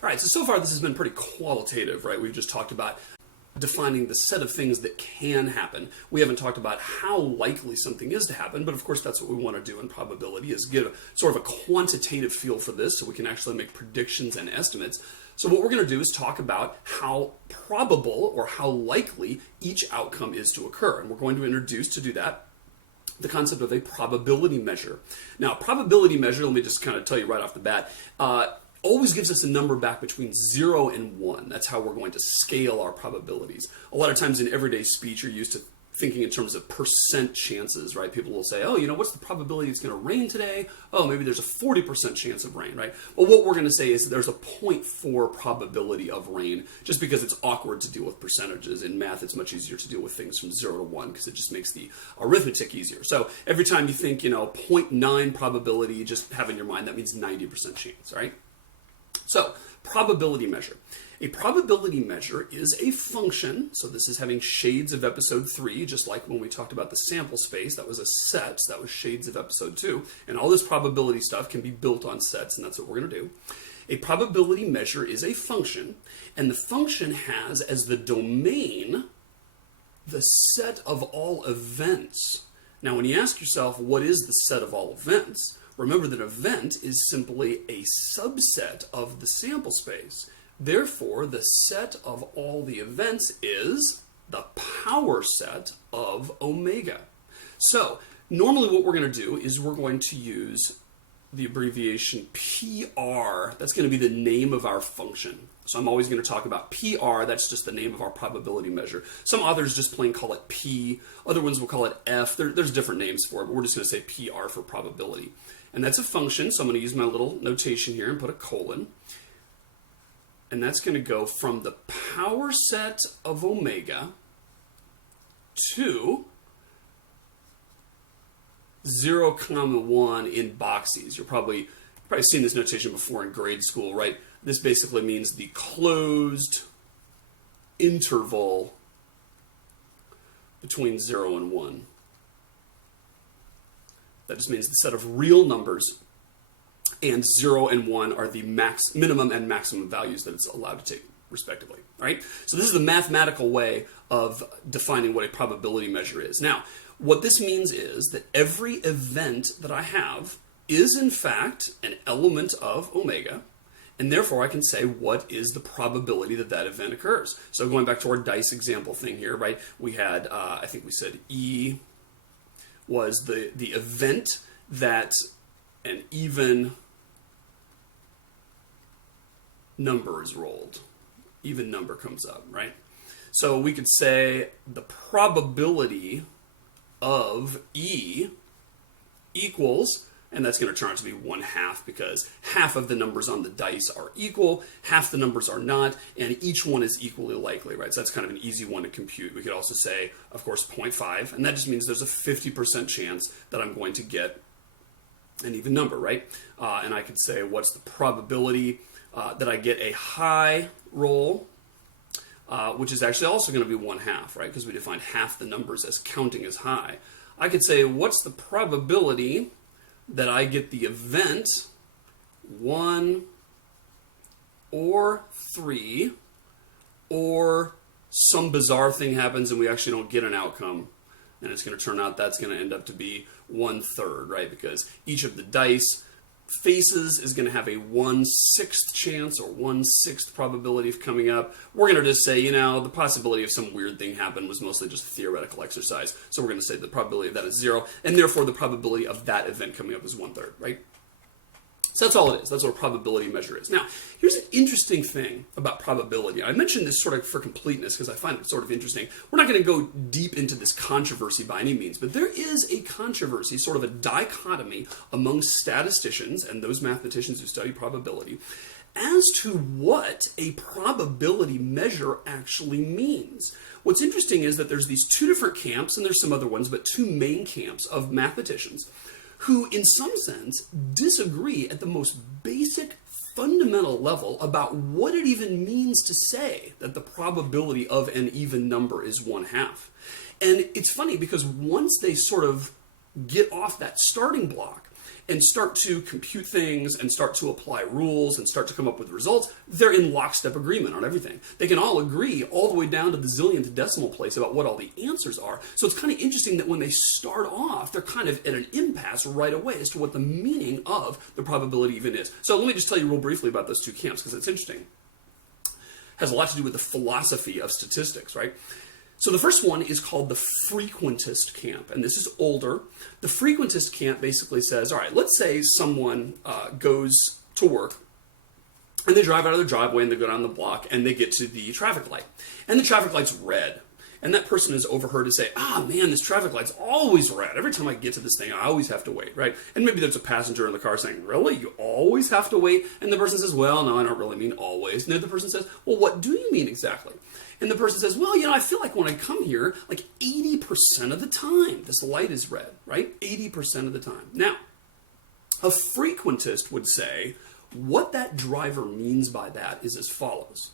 All right, so far this has been pretty qualitative, right? We've just talked about defining the set of things that can happen. We haven't talked about how likely something is to happen, but of course that's what we want to do in probability, is give sort of a quantitative feel for this so we can actually make predictions and estimates. So what we're going to do is talk about how probable or how likely each outcome is to occur. And we're going to introduce, to do that, the concept of a probability measure. Now, a probability measure, let me just kind of tell you right off the bat, always gives us a number back between 0 and 1. That's how we're going to scale our probabilities. A lot of times in everyday speech, you're used to thinking in terms of percent chances, right? People will say, oh, what's the probability it's going to rain today? Oh, maybe there's a 40% chance of rain, right? Well, what we're going to say is there's a 0.4 probability of rain, just because it's awkward to deal with percentages. In math, it's much easier to deal with things from 0 to 1 because it just makes the arithmetic easier. So every time you think, 0.9 probability, just have in your mind, that means 90% chance, right? So, probability measure. A probability measure is a function, so this is having shades of episode 3, just like when we talked about the sample space, that was a set, so that was shades of episode 2, and all this probability stuff can be built on sets, and that's what we're going to do. A probability measure is a function, and the function has as the domain the set of all events. Now, when you ask yourself, what is the set of all events? Remember that event is simply a subset of the sample space. Therefore, the set of all the events is the power set of omega. So, normally what we're going to do is we're going to use the abbreviation PR. That's going to be the name of our function. So I'm always going to talk about PR. That's just the name of our probability measure. Some authors just plain call it P. Other ones will call it F. There's different names for it, but we're just going to say PR for probability. And that's a function, so I'm going to use my little notation here and put a colon. And that's going to go from the power set of omega to 0, 1 in boxes. You've probably seen this notation before in grade school, right? This basically means the closed interval between 0 and 1. That just means the set of real numbers, and 0 and 1 are the minimum and maximum values that it's allowed to take, respectively. Right? So this is the mathematical way of defining what a probability measure is. Now, what this means is that every event that I have is, in fact, an element of omega, and therefore I can say what is the probability that that event occurs. So going back to our dice example thing here, right? We had, I think we said E was the event that an even number is rolled. Even number comes up, right? So we could say the probability of E equals, and that's going to turn out to be 1/2 because half of the numbers on the dice are equal, half the numbers are not, and each one is equally likely, right? So that's kind of an easy one to compute. We could also say, of course, 0.5, and that just means there's a 50% chance that I'm going to get an even number, right? And I could say, what's the probability that I get a high roll, which is actually also going to be 1/2, right? Because we defined half the numbers as counting as high. I could say, what's the probability that I get the event 1 or 3, or some bizarre thing happens and we actually don't get an outcome, and it's going to turn out that's going to end up to be 1/3, right? Because each of the dice faces is going to have a 1/6 chance or 1/6 probability of coming up. We're going to just say, the possibility of some weird thing happen was mostly just a theoretical exercise. So we're going to say the probability of that is 0, and therefore the probability of that event coming up is 1/3, right? So that's all it is. That's what a probability measure is. Now, here's an interesting thing about probability. I mentioned this sort of for completeness because I find it sort of interesting. We're not going to go deep into this controversy by any means, but there is a controversy, sort of a dichotomy among statisticians and those mathematicians who study probability as to what a probability measure actually means. What's interesting is that there's these two different camps, and there's some other ones, but two main camps of mathematicians who, in some sense, disagree at the most basic, fundamental level about what it even means to say that the probability of an even number is 1/2. And it's funny because once they sort of get off that starting block and start to compute things and start to apply rules and start to come up with results, they're in lockstep agreement on everything. They can all agree all the way down to the zillionth decimal place about what all the answers are. So it's kind of interesting that when they start off, they're kind of at an impasse right away as to what the meaning of the probability even is. So let me just tell you real briefly about those two camps, because it's interesting. It has a lot to do with the philosophy of statistics, right? So the first one is called the Frequentist camp, and this is older. The Frequentist camp basically says, all right, let's say someone goes to work, and they drive out of their driveway, and they go down the block, and they get to the traffic light. And the traffic light's red. And that person is overheard to say, man, this traffic light's always red. Every time I get to this thing, I always have to wait, right? And maybe there's a passenger in the car saying, really? You always have to wait? And the person says, well, no, I don't really mean always. And then the person says, well, what do you mean exactly? And the person says, well, I feel like when I come here, like 80% of the time, this light is red, right? 80% of the time. Now, a frequentist would say, what that driver means by that is as follows.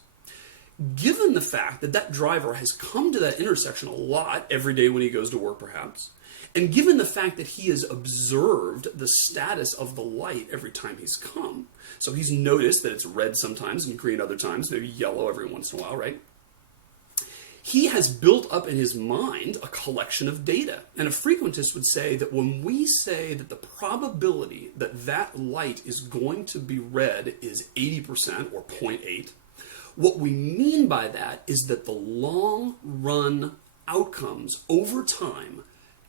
Given the fact that that driver has come to that intersection a lot every day when he goes to work, perhaps, and given the fact that he has observed the status of the light every time he's come, so he's noticed that it's red sometimes and green other times, maybe yellow every once in a while, right? He has built up in his mind a collection of data. And a frequentist would say that when we say that the probability that that light is going to be red is 80% or 0.8, what we mean by that is that the long run outcomes over time,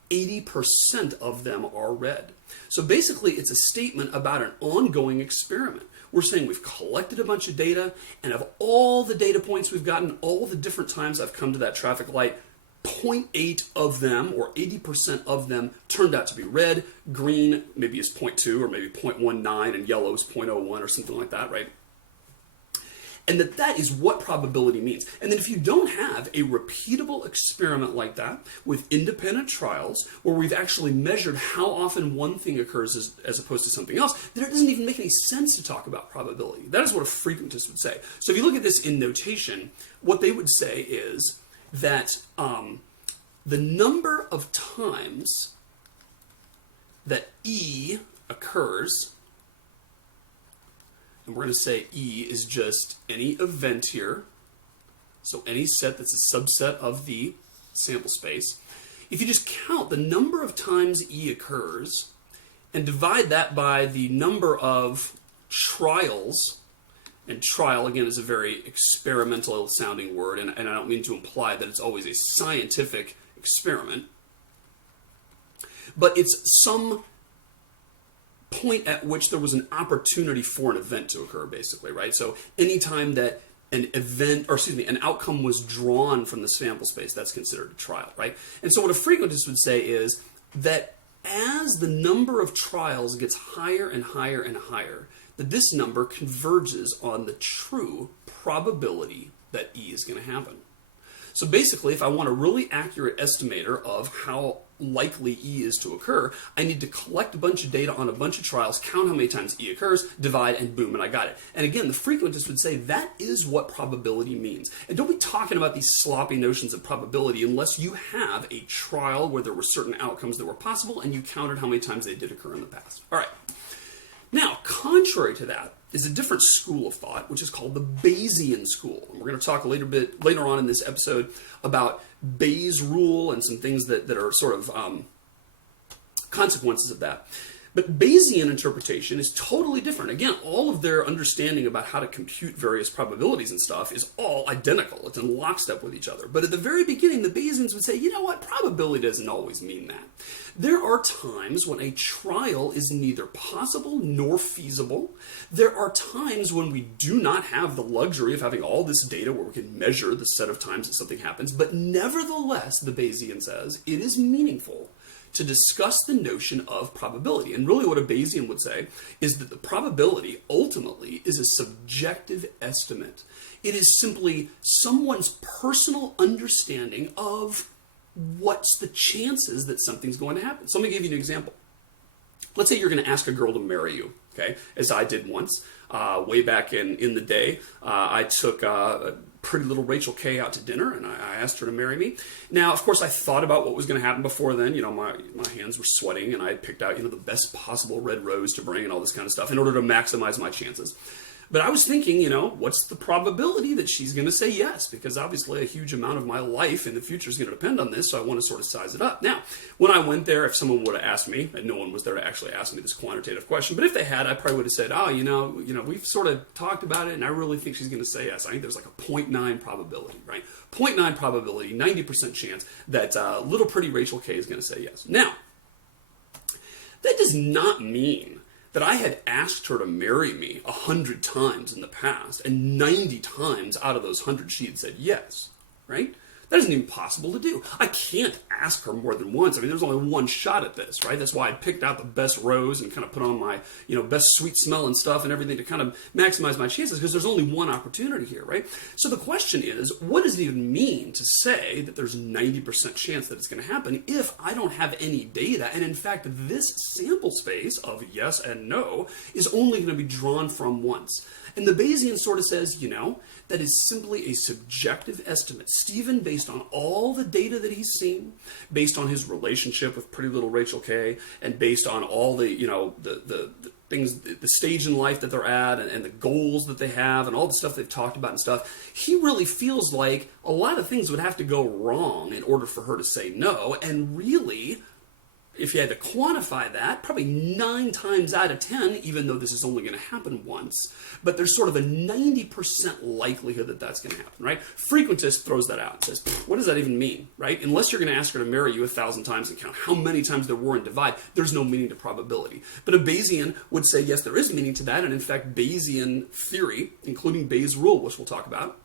80% of them are red. So basically it's a statement about an ongoing experiment. We're saying we've collected a bunch of data, and of all the data points we've gotten, all the different times I've come to that traffic light, 0.8 of them, or 80% of them, turned out to be red. Green maybe is 0.2 or maybe 0.19, and yellow is 0.01 or something like that, right? And that is what probability means. And then if you don't have a repeatable experiment like that with independent trials where we've actually measured how often one thing occurs as opposed to something else, then it doesn't even make any sense to talk about probability. That is what a frequentist would say. So if you look at this in notation, what they would say is that the number of times that E occurs, and we're going to say E is just any event here, so any set that's a subset of the sample space. If you just count the number of times E occurs and divide that by the number of trials, and trial, again, is a very experimental sounding word, and I don't mean to imply that it's always a scientific experiment, but it's some point at which there was an opportunity for an event to occur, basically, right? So anytime that an outcome was drawn from the sample space, that's considered a trial, right? And so what a frequentist would say is that as the number of trials gets higher and higher and higher, that this number converges on the true probability that E is going to happen. So basically, if I want a really accurate estimator of how likely E is to occur, I need to collect a bunch of data on a bunch of trials, count how many times E occurs, divide, and boom, and I got it. And again, the frequentist would say that is what probability means. And don't be talking about these sloppy notions of probability unless you have a trial where there were certain outcomes that were possible and you counted how many times they did occur in the past. All right. Now, contrary to that is a different school of thought, which is called the Bayesian school. And we're going to talk a little bit later on in this episode about Bayes' rule and some things that are sort of consequences of that. But Bayesian interpretation is totally different. Again, all of their understanding about how to compute various probabilities and stuff is all identical. It's in lockstep with each other. But at the very beginning, the Bayesians would say, you know what, probability doesn't always mean that. There are times when a trial is neither possible nor feasible. There are times when we do not have the luxury of having all this data where we can measure the set of times that something happens. But nevertheless, the Bayesian says, it is meaningful to discuss the notion of probability. And really what a Bayesian would say is that the probability ultimately is a subjective estimate. It is simply someone's personal understanding of what's the chances that something's going to happen. So let me give you an example. Let's say you're going to ask a girl to marry you, okay, as I did once. Way back in the day, I took pretty little Rachel K out to dinner, and I asked her to marry me. Now, of course, I thought about what was going to happen before then. My hands were sweating, and I had picked out, the best possible red rose to bring and all this kind of stuff in order to maximize my chances. But I was thinking, what's the probability that she's going to say yes? Because obviously a huge amount of my life in the future is going to depend on this, so I want to sort of size it up. Now, when I went there, if someone would have asked me, and no one was there to actually ask me this quantitative question, but if they had, I probably would have said, we've sort of talked about it, and I really think she's going to say yes. I think there's like a 0.9 probability, right? 0.9 probability, 90% chance that little pretty Rachel K is going to say yes. Now, that does not mean that I had asked her to marry me 100 times in the past, and 90 times out of those 100 she had said yes, right? That isn't even possible to do. I can't ask her more than once. I mean, there's only one shot at this, right? That's why I picked out the best rose and kind of put on my, best sweet smell and stuff and everything to kind of maximize my chances, because there's only one opportunity here, right? So the question is, what does it even mean to say that there's 90% chance that it's going to happen if I don't have any data? And in fact, this sample space of yes and no is only going to be drawn from once. And the Bayesian sort of says, that is simply a subjective estimate. Stephen, based on all the data that he's seen, based on his relationship with pretty little Rachel K, and based on all the, the things, the stage in life that they're at, and the goals that they have, and all the stuff they've talked about and stuff, he really feels like a lot of things would have to go wrong in order for her to say no. And really, if you had to quantify that, probably 9 times out of 10, even though this is only going to happen once, but there's sort of a 90% likelihood that that's going to happen, right? Frequentist throws that out and says, what does that even mean, right? Unless you're going to ask her to marry you 1,000 times and count how many times there were and divide, there's no meaning to probability. But a Bayesian would say, yes, there is meaning to that, and in fact, Bayesian theory, including Bayes' rule, which we'll talk about,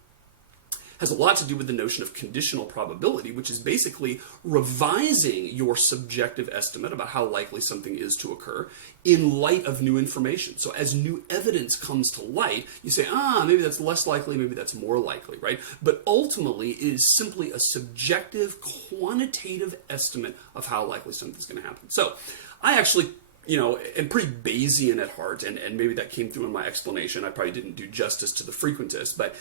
has a lot to do with the notion of conditional probability, which is basically revising your subjective estimate about how likely something is to occur in light of new information. So as new evidence comes to light, you say, maybe that's less likely, maybe that's more likely, right? But ultimately, it is simply a subjective, quantitative estimate of how likely something's going to happen. So I actually and pretty Bayesian at heart, and maybe that came through in my explanation. I probably didn't do justice to the frequentist, but,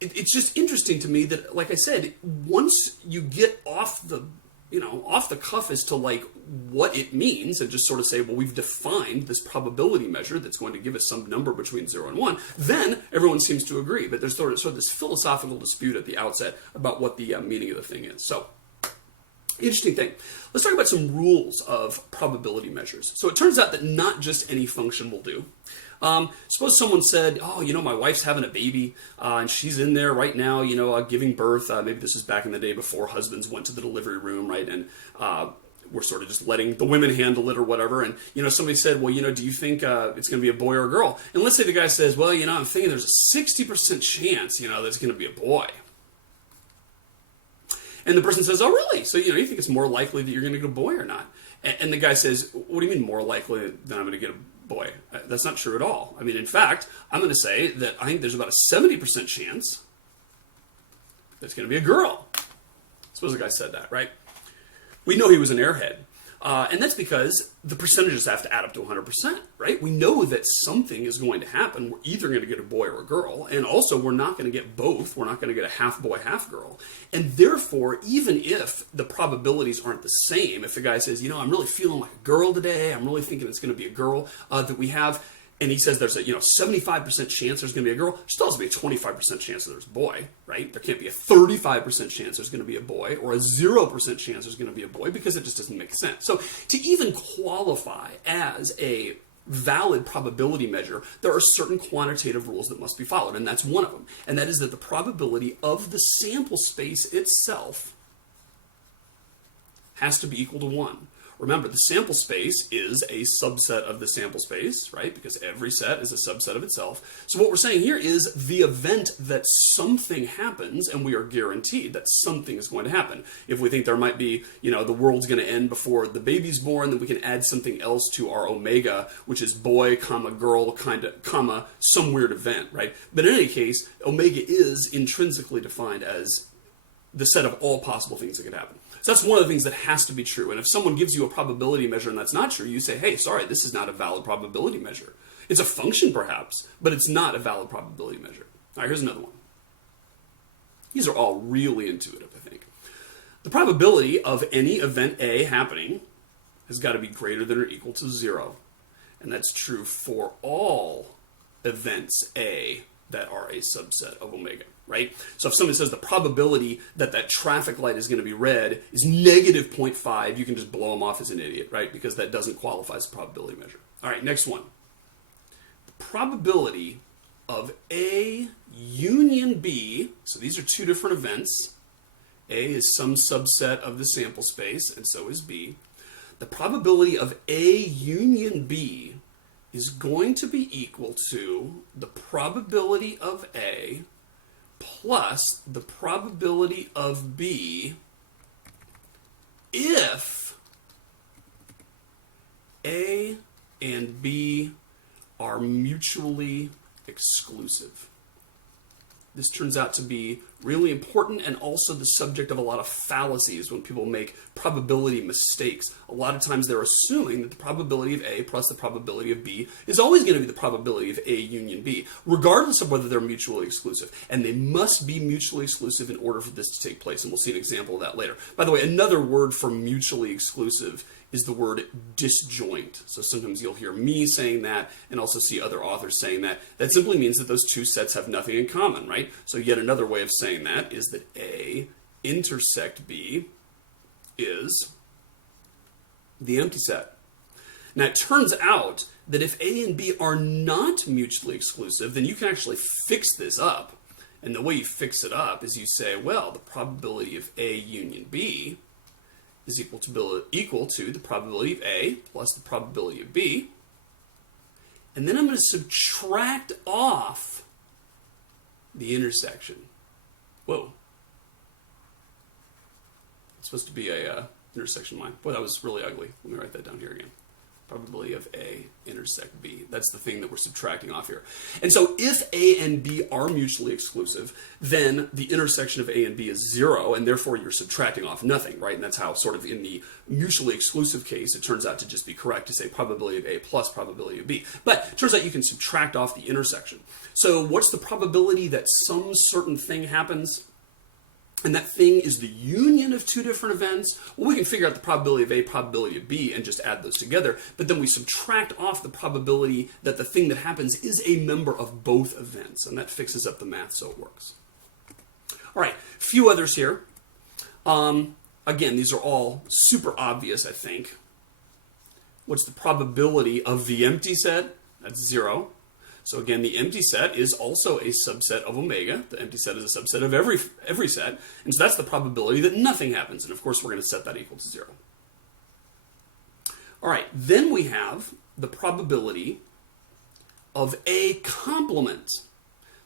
it's just interesting to me that, like I said, once you get off the cuff as to, like, what it means, and just sort of say, well, we've defined this probability measure that's going to give us some number between 0 and 1, then everyone seems to agree. But there's sort of this philosophical dispute at the outset about what the meaning of the thing is. So, interesting thing. Let's talk about some rules of probability measures. So it turns out that not just any function will do. Suppose someone said, my wife's having a baby, and she's in there right now, giving birth. Maybe this was back in the day before husbands went to the delivery room, right? And we're sort of just letting the women handle it or whatever. And, somebody said, well, do you think it's going to be a boy or a girl? And let's say the guy says, well, I'm thinking there's a 60% chance, that it's going to be a boy. And the person says, oh, really? So, you think it's more likely that you're going to get a boy or not? And the guy says, what do you mean more likely than I'm going to get a boy? That's not true at all. I mean, in fact, I'm going to say that I think there's about a 70% chance that it's going to be a girl. Suppose the guy said that, right? We know he was an airhead. And that's because the percentages have to add up to 100%, right? We know that something is going to happen. We're either going to get a boy or a girl, and also we're not going to get both. We're not going to get a half boy, half girl. And therefore, even if the probabilities aren't the same, if the guy says, I'm really feeling like a girl today, I'm really thinking it's going to be a girl that we have, and he says there's a 75% chance there's going to be a girl, there still has to be a 25% chance that there's a boy, right? There can't be a 35% chance there's going to be a boy or a 0% chance there's going to be a boy, because it just doesn't make sense. So to even qualify as a valid probability measure, there are certain quantitative rules that must be followed, and that's one of them. And that is that the probability of the sample space itself has to be equal to 1. Remember, the sample space is a subset of the sample space, right? Because every set is a subset of itself. So what we're saying here is the event that something happens, and we are guaranteed that something is going to happen. If we think there might be, the world's going to end before the baby's born, then we can add something else to our omega, which is boy, comma, girl, comma, some weird event, right? But in any case, omega is intrinsically defined as the set of all possible things that could happen. So that's one of the things that has to be true. And if someone gives you a probability measure and that's not true, you say, hey, sorry, this is not a valid probability measure. It's a function perhaps, but it's not a valid probability measure. All right, here's another one. These are all really intuitive, I think. The probability of any event A happening has got to be greater than or equal to 0. And that's true for all events A that are a subset of omega, right? So if somebody says the probability that that traffic light is going to be red is negative 0.5, you can just blow them off as an idiot, right? Because that doesn't qualify as a probability measure. All right, next one. The probability of A union B, so these are two different events. A is some subset of the sample space, and so is B. The probability of A union B is going to be equal to the probability of A plus the probability of B if A and B are mutually exclusive. This turns out to be really important and also the subject of a lot of fallacies when people make probability mistakes. A lot of times they're assuming that the probability of A plus the probability of B is always going to be the probability of A union B, regardless of whether they're mutually exclusive. And they must be mutually exclusive in order for this to take place. And we'll see an example of that later. By the way, another word for mutually exclusive is the word disjoint. So sometimes you'll hear me saying that and also see other authors saying that. That simply means that those two sets have nothing in common, right? So yet another way of saying that is that A intersect B is the empty set. Now it turns out that if A and B are not mutually exclusive, then you can actually fix this up. And the way you fix it up is you say, well, the probability of A union B is equal to the probability of A plus the probability of B. And then I'm going to subtract off the intersection. Whoa. It's supposed to be a intersection line. Boy, that was really ugly. Let me write that down here again. Probability of A intersect B. That's the thing that we're subtracting off here. And so if A and B are mutually exclusive, then the intersection of A and B is 0, and therefore you're subtracting off nothing, right? And that's how sort of in the mutually exclusive case, it turns out to just be correct to say probability of A plus probability of B. But it turns out you can subtract off the intersection. So what's the probability that some certain thing happens? And that thing is the union of two different events. Well, we can figure out the probability of A, probability of B, and just add those together. But then we subtract off the probability that the thing that happens is a member of both events. And that fixes up the math so it works. All right, a few others here. Again, these are all super obvious, I think. What's the probability of the empty set? That's 0. So again, the empty set is also a subset of omega. The empty set is a subset of every set. And so that's the probability that nothing happens. And of course, we're going to set that equal to 0. All right, then we have the probability of A complement.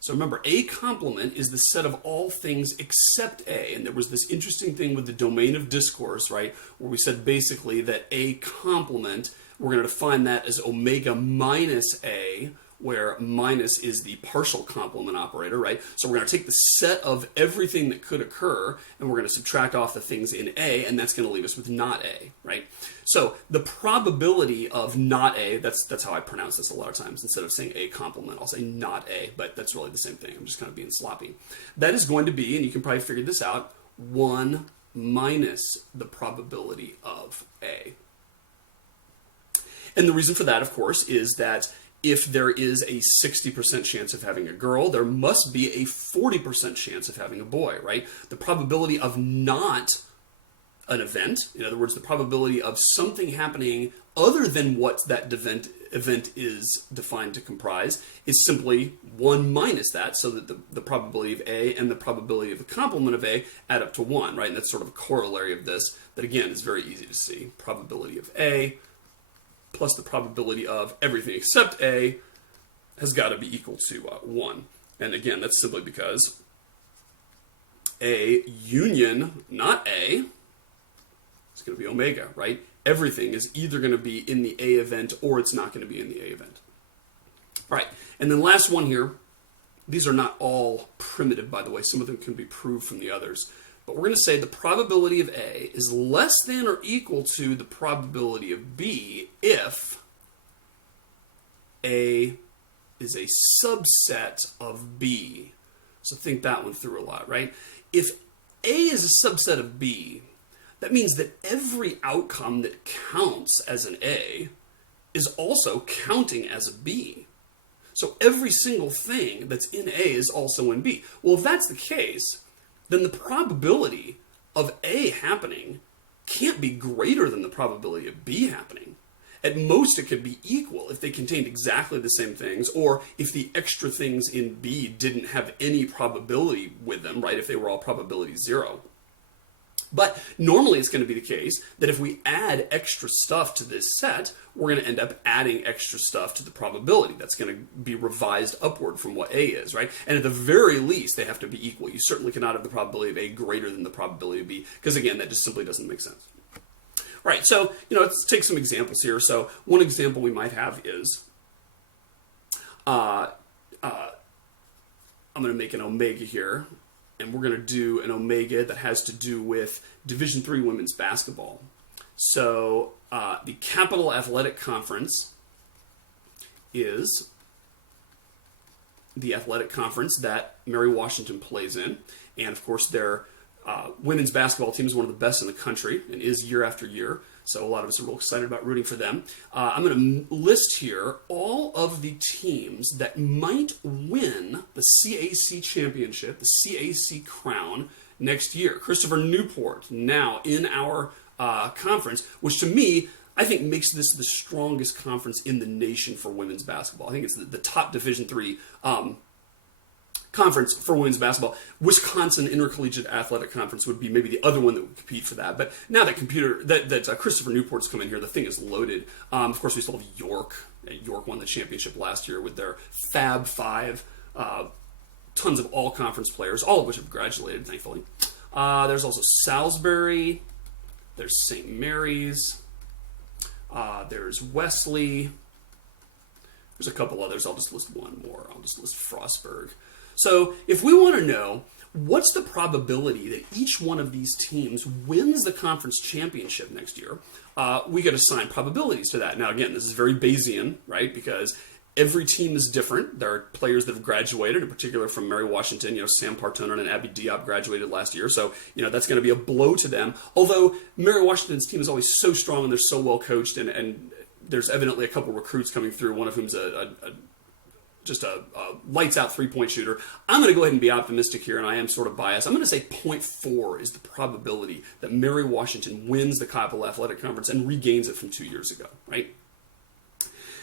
So remember, A complement is the set of all things except A. And there was this interesting thing with the domain of discourse, right, where we said basically that A complement, we're going to define that as omega minus A, where minus is the partial complement operator, right? So we're going to take the set of everything that could occur, and we're going to subtract off the things in A, and that's going to leave us with not A, right? So the probability of not A, that's how I pronounce this a lot of times. Instead of saying A complement, I'll say not A, but that's really the same thing. I'm just kind of being sloppy. That is going to be, and you can probably figure this out, 1 minus the probability of A. And the reason for that, of course, is that if there is a 60% chance of having a girl, there must be a 40% chance of having a boy, right? The probability of not an event, in other words, the probability of something happening other than what that event is defined to comprise, is simply 1 minus that, so that the probability of A and the probability of the complement of A add up to 1, right? And that's sort of a corollary of this that, again, is very easy to see. Probability of A plus the probability of everything except A has got to be equal to 1. And again, that's simply because A union not A is going to be omega, right? Everything is either going to be in the A event or it's not going to be in the A event. All right, and then last one here. These are not all primitive, by the way. Some of them can be proved from the others. But we're going to say the probability of A is less than or equal to the probability of B if A is a subset of B So think that one through a lot, right? If A is a subset of B, that means that every outcome that counts as an A is also counting as a B. So every single thing that's in A is also in B. Well, if that's the case, then the probability of A happening can't be greater than the probability of B happening. At most, it could be equal if they contained exactly the same things, or if the extra things in B didn't have any probability with them, right? If they were all probability 0. But normally it's going to be the case that if we add extra stuff to this set, we're going to end up adding extra stuff to the probability. That's going to be revised upward from what A is, right? And at the very least, they have to be equal. You certainly cannot have the probability of A greater than the probability of B, because again, that just simply doesn't make sense. Right, so, let's take some examples here. So one example we might have is, I'm going to make an omega here, and we're going to do an omega that has to do with Division III women's basketball. So the Capital Athletic Conference is the athletic conference that Mary Washington plays in. And, of course, their women's basketball team is one of the best in the country and is year after year. So a lot of us are real excited about rooting for them. I'm going to list here all of the teams that might win the CAC championship, the CAC crown, next year. Christopher Newport now in our conference, which to me, I think makes this the strongest conference in the nation for women's basketball. I think it's the top Division III conference for women's basketball. Wisconsin Intercollegiate Athletic Conference would be maybe the other one that would compete for that. But now that Christopher Newport's come in here, the thing is loaded. Of course, we still have York. York won the championship last year with their Fab Five. Tons of all-conference players, all of which have graduated, thankfully. There's also Salisbury. There's St. Mary's. There's Wesley. There's a couple others. I'll just list one more. I'll just list Frostburg. So if we want to know what's the probability that each one of these teams wins the conference championship next year, we could assign probabilities to that. Now, again, this is very Bayesian, right? Because every team is different. There are players that have graduated, in particular from Mary Washington. Sam Partonen and Abby Diop graduated last year. So, that's going to be a blow to them. Although Mary Washington's team is always so strong and they're so well coached, and there's evidently a couple recruits coming through, one of whom's just a lights-out three-point shooter. I'm going to go ahead and be optimistic here, and I am sort of biased. I'm going to say 0.4 is the probability that Mary Washington wins the Capital Athletic Conference and regains it from 2 years ago, right?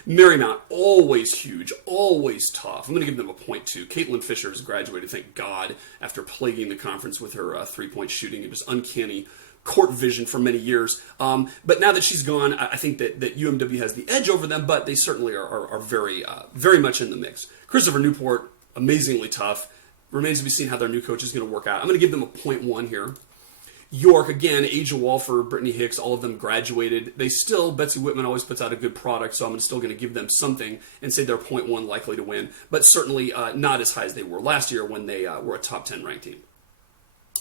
Marymount, always huge, always tough. I'm going to give them a 0.2. Caitlin Fisher has graduated, thank God, after plaguing the conference with her three-point shooting and just uncanny court vision for many years. But now that she's gone, I think that UMW has the edge over them, but they certainly are very, very much in the mix. Christopher Newport, amazingly tough. Remains to be seen how their new coach is going to work out. I'm going to give them a 0.1 here. York, again, Aja Walford, Brittany Hicks, all of them graduated. Betsy Whitman always puts out a good product, so I'm still going to give them something and say they're 0.1 likely to win, but certainly not as high as they were last year when they were a top 10 ranked team.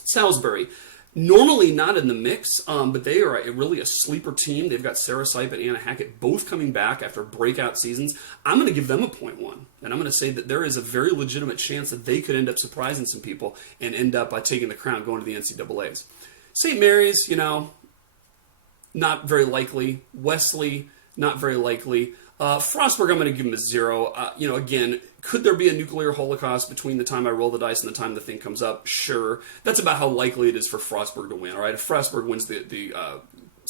Salisbury, normally not in the mix, but they are really a sleeper team. They've got Sarah Sipe and Anna Hackett both coming back after breakout seasons. I'm going to give them a 0.1, and I'm going to say that there is a very legitimate chance that they could end up surprising some people and end up taking the crown, going to the NCAAs. St. Mary's, not very likely. Wesley, not very likely. Frostburg, I'm going to give him a 0. Again, could there be a nuclear holocaust between the time I roll the dice and the time the thing comes up? Sure. That's about how likely it is for Frostburg to win, all right? If Frostburg wins the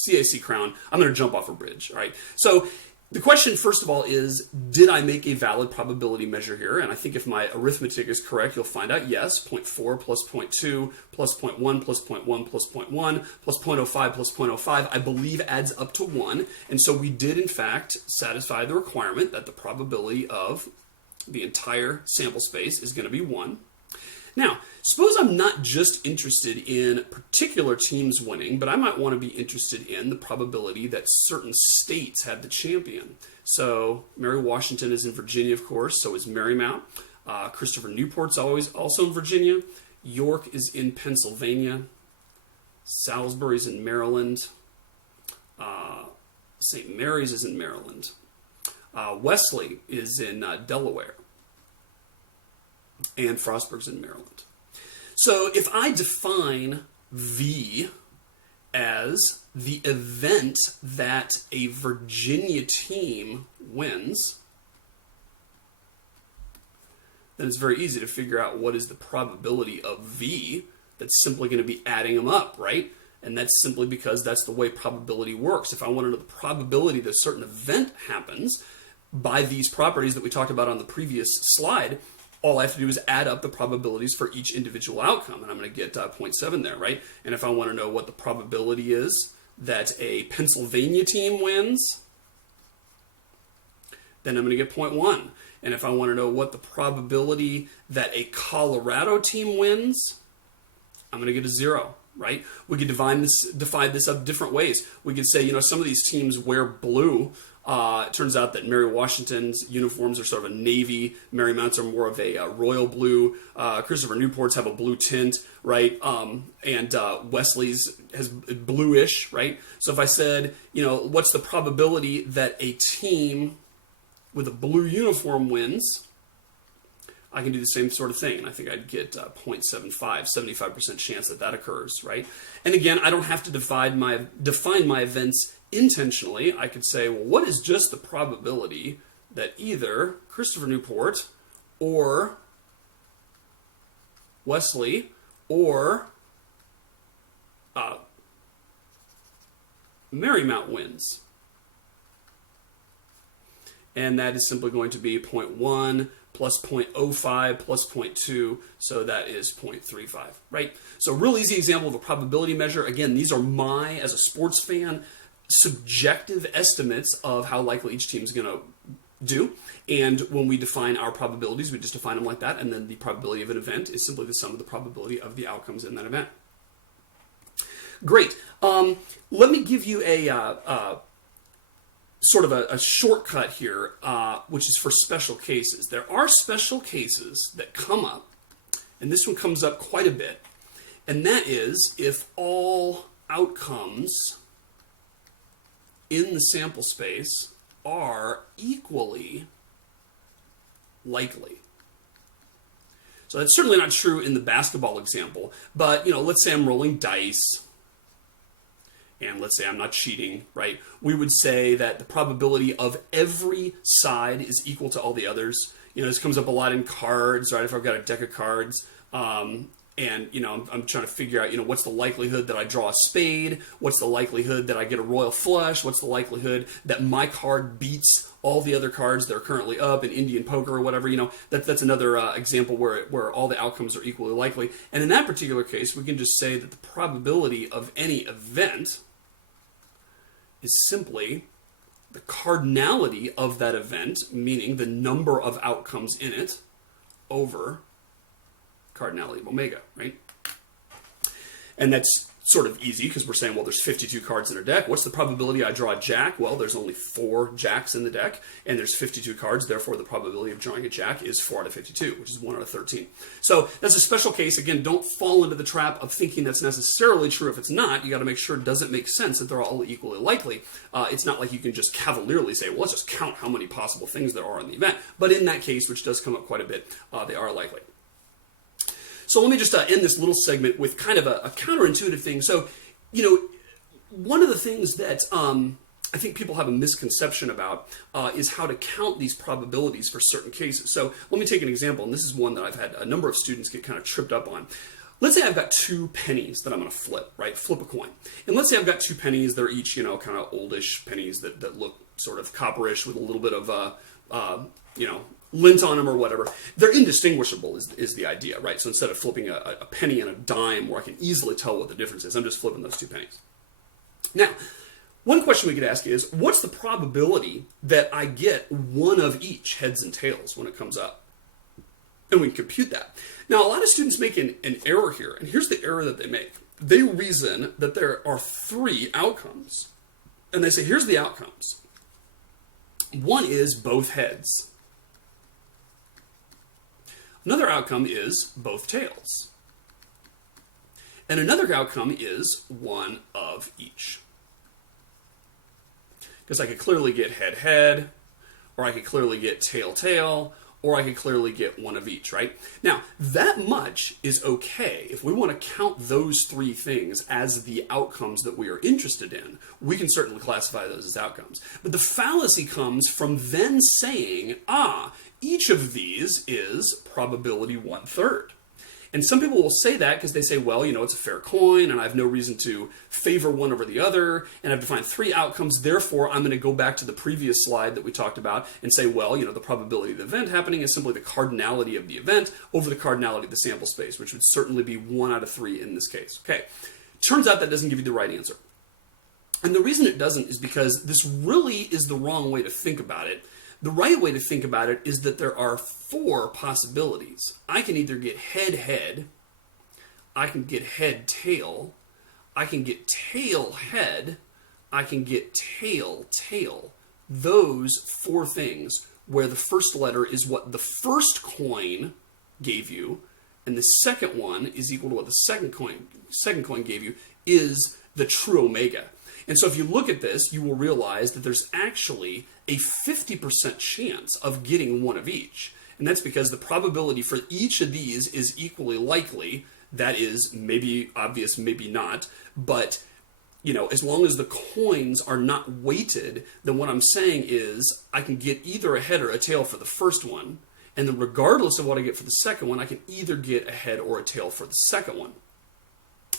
CAC crown, I'm going to jump off a bridge, all right? So the question, first of all, is, did I make a valid probability measure here? And I think if my arithmetic is correct, you'll find out yes. 0.4 plus 0.2 plus 0.1 plus 0.1 plus 0.1 plus 0.05 plus 0.05, I believe adds up to 1. And so we did, in fact, satisfy the requirement that the probability of the entire sample space is going to be 1. Now, suppose I'm not just interested in particular teams winning, but I might want to be interested in the probability that certain states have the champion. So Mary Washington is in Virginia, of course, so is Marymount. Christopher Newport's also in Virginia. York is in Pennsylvania. Salisbury's in Maryland. St. Mary's is in Maryland. Wesley is in Delaware. and Frostburg's in Maryland. So if I define V as the event that a Virginia team wins, then it's very easy to figure out what is the probability of V. That's simply going to be adding them up, right? And that's simply because that's the way probability works. If I want to know the probability that a certain event happens by these properties that we talked about on the previous slide, all I have to do is add up the probabilities for each individual outcome. And I'm going to get 0.7 there, right? And if I want to know what the probability is that a Pennsylvania team wins, then I'm going to get 0.1. And if I want to know what the probability that a Colorado team wins, I'm going to get a 0, right? We could divide this up different ways. We could say, some of these teams wear blue. It turns out that Mary Washington's uniforms are sort of a navy. Marymount's are more of a royal blue. Christopher Newport's have a blue tint, right? And Wesley's has bluish, right? So if I said, what's the probability that a team with a blue uniform wins, I can do the same sort of thing, and I think I'd get 0.75, 75% chance that occurs, right? And again, I don't have to define my events intentionally. I could say, well, what is just the probability that either Christopher Newport or Wesley or Marymount wins? And that is simply going to be 0.1 plus 0.05 plus 0.2, so that is 0.35, right? So a real easy example of a probability measure. Again, these are my, as a sports fan, subjective estimates of how likely each team is going to do. And when we define our probabilities, we just define them like that, and then the probability of an event is simply the sum of the probability of the outcomes in that event. Great. Let me give you a sort of a shortcut here, which is for special cases. There are special cases that come up, and this one comes up quite a bit, and that is if all outcomes in the sample space are equally likely. So that's certainly not true in the basketball example, but let's say I'm rolling dice, and let's say I'm not cheating, right? We would say that the probability of every side is equal to all the others. This comes up a lot in cards, right? If I've got a deck of cards, and I'm trying to figure out, what's the likelihood that I draw a spade? What's the likelihood that I get a royal flush? What's the likelihood that my card beats all the other cards that are currently up in Indian poker or whatever? That's another example where all the outcomes are equally likely. And in that particular case, we can just say that the probability of any event is simply the cardinality of that event, meaning the number of outcomes in it, over cardinality of omega, right? And that's sort of easy because we're saying, well, there's 52 cards in a deck. What's the probability I draw a jack? Well, there's only 4 jacks in the deck, and there's 52 cards. Therefore, the probability of drawing a jack is 4 out of 52, which is 1 out of 13. So that's a special case. Again, don't fall into the trap of thinking that's necessarily true. If it's not, you got to make sure, does it make sense that they're all equally likely? It's not like you can just cavalierly say, well, let's just count how many possible things there are in the event. But in that case, which does come up quite a bit, they are likely. So let me just end this little segment with kind of a counterintuitive thing. So, one of the things that I think people have a misconception about is how to count these probabilities for certain cases. So let me take an example, and this is one that I've had a number of students get kind of tripped up on. Let's say I've got 2 pennies that I'm going to flip, right? Flip a coin. And let's say I've got 2 pennies. They're each, kind of oldish pennies that look sort of copperish with a little bit of, lint on them or whatever. They're indistinguishable is the idea, right? So instead of flipping a penny and a dime where I can easily tell what the difference is, I'm just flipping those 2 pennies. Now, one question we could ask is, what's the probability that I get one of each, heads and tails, when it comes up? And we can compute that. Now, a lot of students make an error here, and here's the error that they make. They reason that there are 3 outcomes, and they say, here's the outcomes. One is both heads. Another outcome is both tails. And another outcome is one of each. Because I could clearly get head-head, or I could clearly get tail-tail, or I could clearly get one of each, right? Now, that much is okay. If we want to count those three things as the outcomes that we are interested in, we can certainly classify those as outcomes. But the fallacy comes from then saying, each of these is probability 1/3. And some people will say that because they say, well, it's a fair coin, and I have no reason to favor one over the other, and I've defined three outcomes, therefore I'm going to go back to the previous slide that we talked about and say, well, the probability of the event happening is simply the cardinality of the event over the cardinality of the sample space, which would certainly be 1 out of 3 in this case. Okay, turns out that doesn't give you the right answer. And the reason it doesn't is because this really is the wrong way to think about it. The right way to think about it is that there are 4 possibilities. I can either get head-head, I can get head-tail, I can get tail-head, I can get tail-tail. Those 4 things where the first letter is what the first coin gave you, and the second one is equal to what the second coin gave you, is the true omega. And so if you look at this, you will realize that there's actually a 50% chance of getting one of each. And that's because the probability for each of these is equally likely. That is maybe obvious, maybe not. But, as long as the coins are not weighted, then what I'm saying is I can get either a head or a tail for the first one. And then regardless of what I get for the second one, I can either get a head or a tail for the second one.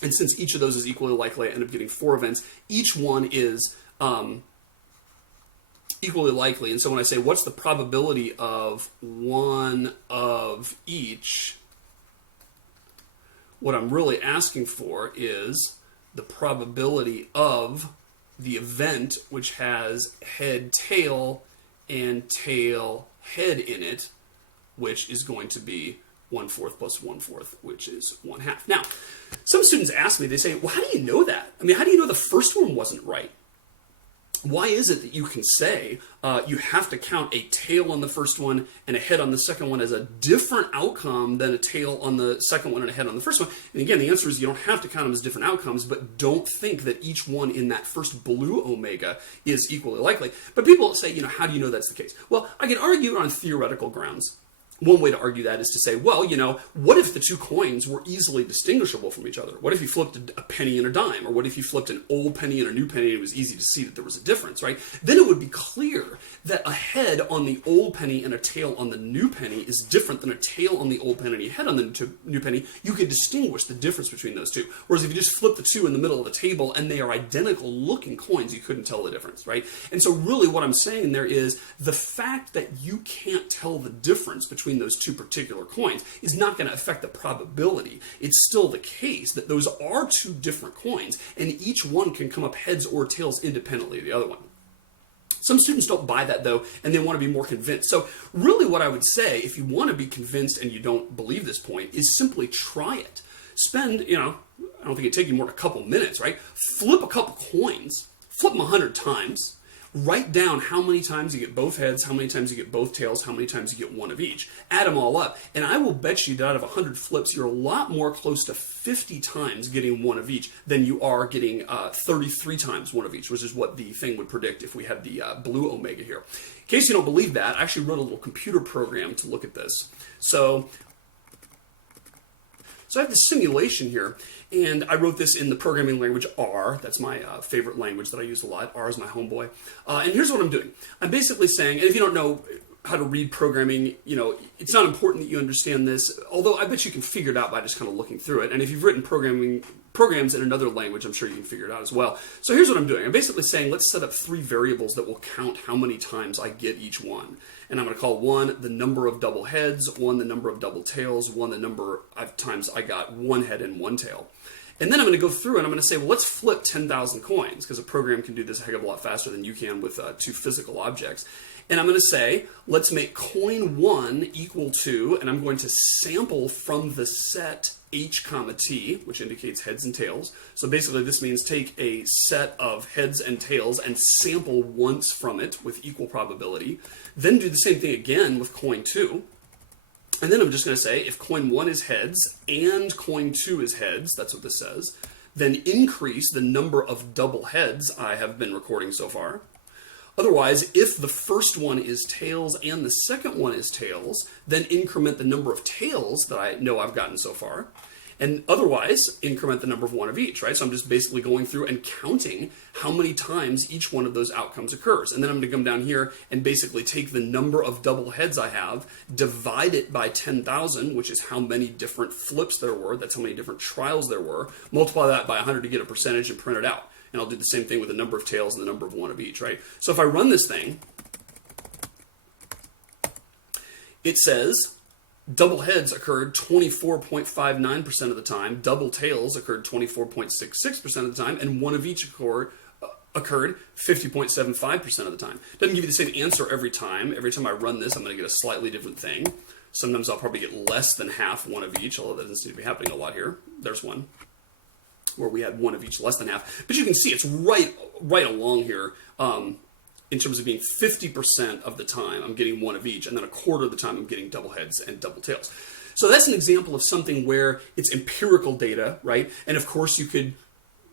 And since each of those is equally likely, I end up getting 4 events. Each one is equally likely. And so when I say, what's the probability of one of each, what I'm really asking for is the probability of the event which has head, tail, and tail, head in it, which is going to be 1/4 plus 1/4, which is 1/2. Now, some students ask me, they say, well, how do you know that? I mean, how do you know the first one wasn't right? Why is it that you can say you have to count a tail on the first one and a head on the second one as a different outcome than a tail on the second one and a head on the first one? And again, the answer is you don't have to count them as different outcomes, but don't think that each one in that first blue omega is equally likely. But people say, how do you know that's the case? Well, I can argue on theoretical grounds. One way to argue that is to say, well, what if the 2 coins were easily distinguishable from each other? What if you flipped a penny and a dime? Or what if you flipped an old penny and a new penny and it was easy to see that there was a difference, right? Then it would be clear that a head on the old penny and a tail on the new penny is different than a tail on the old penny and a head on the new penny. You could distinguish the difference between those 2. Whereas if you just flip the 2 in the middle of the table and they are identical looking coins, you couldn't tell the difference, right? And so really what I'm saying there is the fact that you can't tell the difference between those 2 particular coins is not going to affect the probability. It's still the case that those are 2 different coins, and each one can come up heads or tails independently of the other one. Some students don't buy that, though, and they want to be more convinced. So really what I would say, if you want to be convinced and you don't believe this point, is simply try it. Spend, I don't think it'd take you more than a couple minutes, right? Flip a couple coins, flip them 100 times, write down how many times you get both heads, how many times you get both tails, how many times you get one of each. Add them all up. And I will bet you that out of 100 flips, you're a lot more close to 50 times getting one of each than you are getting 33 times one of each, which is what the thing would predict if we had the blue omega here. In case you don't believe that, I actually wrote a little computer program to look at this. So I have this simulation here, and I wrote this in the programming language R. That's my favorite language that I use a lot. R is my homeboy. And here's what I'm doing. I'm basically saying, and if you don't know how to read programming, it's not important that you understand this, although I bet you can figure it out by just kind of looking through it. And if you've written programs in another language, I'm sure you can figure it out as well. So here's what I'm doing. I'm basically saying, let's set up 3 variables that will count how many times I get each one. And I'm going to call 1 the number of double heads, 1 the number of double tails, 1 the number of times I got 1 head and 1 tail. And then I'm going to go through and I'm going to say, well, let's flip 10,000 coins, because a program can do this a heck of a lot faster than you can with 2 physical objects. And I'm going to say, let's make coin 1 equal to, and I'm going to sample from the set h comma t, which indicates heads and tails. So basically this means take a set of heads and tails and sample once from it with equal probability. Then do the same thing again with coin 2. And then I'm just going to say, if coin 1 is heads and coin 2 is heads, that's what this says, then increase the number of double heads I have been recording so far. Otherwise, if the first one is tails and the second one is tails, then increment the number of tails that I know I've gotten so far. And otherwise, increment the number of one of each, right? So I'm just basically going through and counting how many times each one of those outcomes occurs. And then I'm going to come down here and basically take the number of double heads I have, divide it by 10,000, which is how many different flips there were, that's how many different trials there were, multiply that by 100 to get a percentage and print it out. And I'll do the same thing with the number of tails and the number of one of each, right? So if I run this thing, it says double heads occurred 24.59% of the time, double tails occurred 24.66% of the time, and one of each occurred 50.75% of the time. Doesn't give you the same answer every time. Every time I run this, I'm going to get a slightly different thing. Sometimes I'll probably get less than half one of each, although that doesn't seem to be happening a lot here. There's one where we had one of each less than half. But you can see it's right along here. In terms of being 50% of the time, I'm getting one of each, and then a quarter of the time, I'm getting double heads and double tails. So that's an example of something where it's empirical data, right? And of course, you could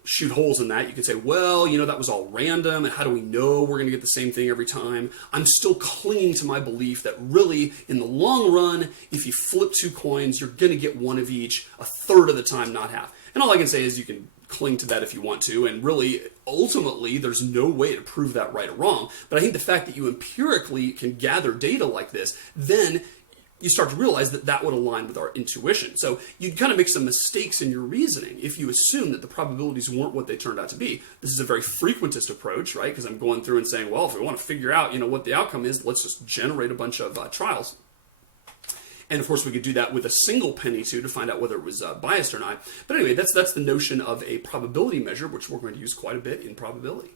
shoot holes in that. You could say, well, you know, that was all random, and how do we know we're going to get the same thing every time? I'm still clinging to my belief that really, in the long run, if you flip two coins, you're going to get one of each, a third of the time, not half. And all I can say is you can cling to that if you want to, and really, ultimately, there's no way to prove that right or wrong. But I think the fact that you empirically can gather data like this, then you start to realize that that would align with our intuition. So you'd kind of make some mistakes in your reasoning if you assume that the probabilities weren't what they turned out to be. This is a very frequentist approach, right? Because I'm going through and saying, well, if we want to figure out, you know, what the outcome is, let's just generate a bunch of trials. And of course, we could do that with a single penny too to find out whether it was biased or not. But anyway, that's the notion of a probability measure, which we're going to use quite a bit in probability.